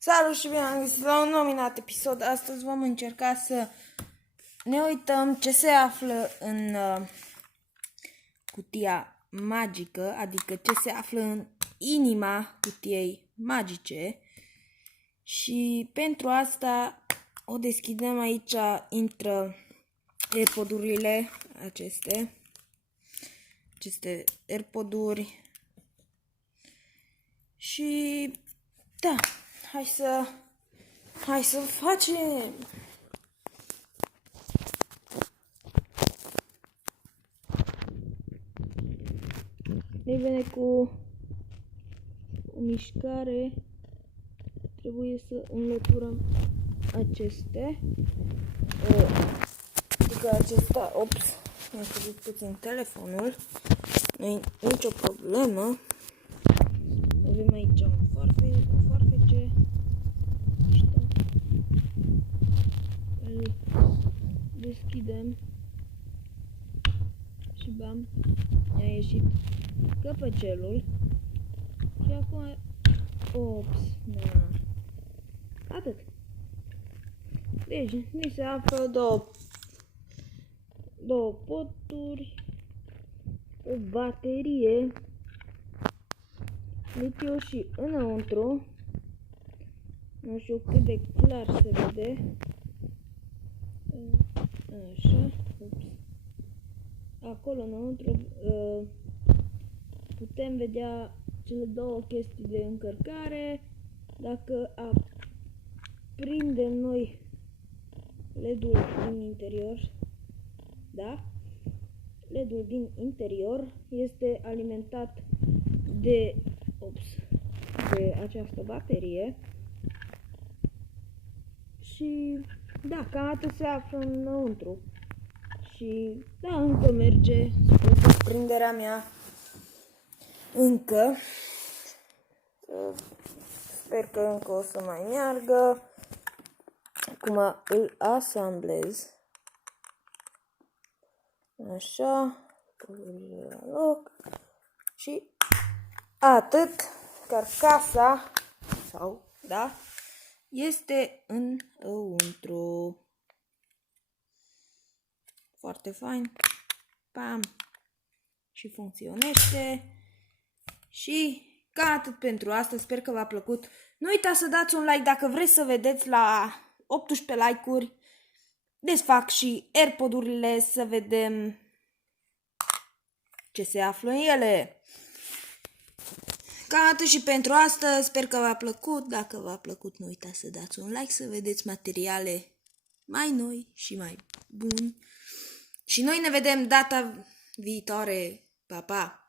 Salut și bine am găsit la un nominat episod. Astăzi vom încerca să ne uităm ce se află în cutia magică, adică ce se află în inima cutiei magice. Și pentru asta o deschidem aici, intră AirPod-urile aceste AirPod-uri și da, hai să facem. Ne vine cu o mișcare. Trebuie să înlăturăm aceste. Adică acesta, ops, mi-a căzut puțin telefonul. Nu e nicio problemă. Avem aici un foarfece. Îl deschidem. Și bam, a ieșit căpăcelul. Și acum, ops, na. Atât. Deci, ni se află două poturi, o baterie, litiu și înăuntru. Nu știu cât de clar se vede. Așa, ups. Acolo înăuntru putem vedea cele două chestii de încărcare. Dacă aprindem noi LED-ul din interior, da? LED-ul din interior este alimentat de această baterie. Și da, cam atât se află înăuntru. Și da, încă merge spre surprinderea mea. Încă. Sper că încă o să mai meargă. Acum îl asamblez. Așa. La loc. Și atât. Carcasa sau, da, este înăuntru. Foarte fain. Pam. Și funcționește. Și ca atât pentru astăzi. Sper că v-a plăcut. Nu uitați să dați un like dacă vreți să vedeți la 18 like-uri. Desfac și AirPod-urile să vedem ce se află în ele. Cam atât și pentru astăzi. Sper că v-a plăcut. Dacă v-a plăcut, nu uitați să dați un like, să vedeți materiale mai noi și mai buni. Și noi ne vedem data viitoare. Pa, pa!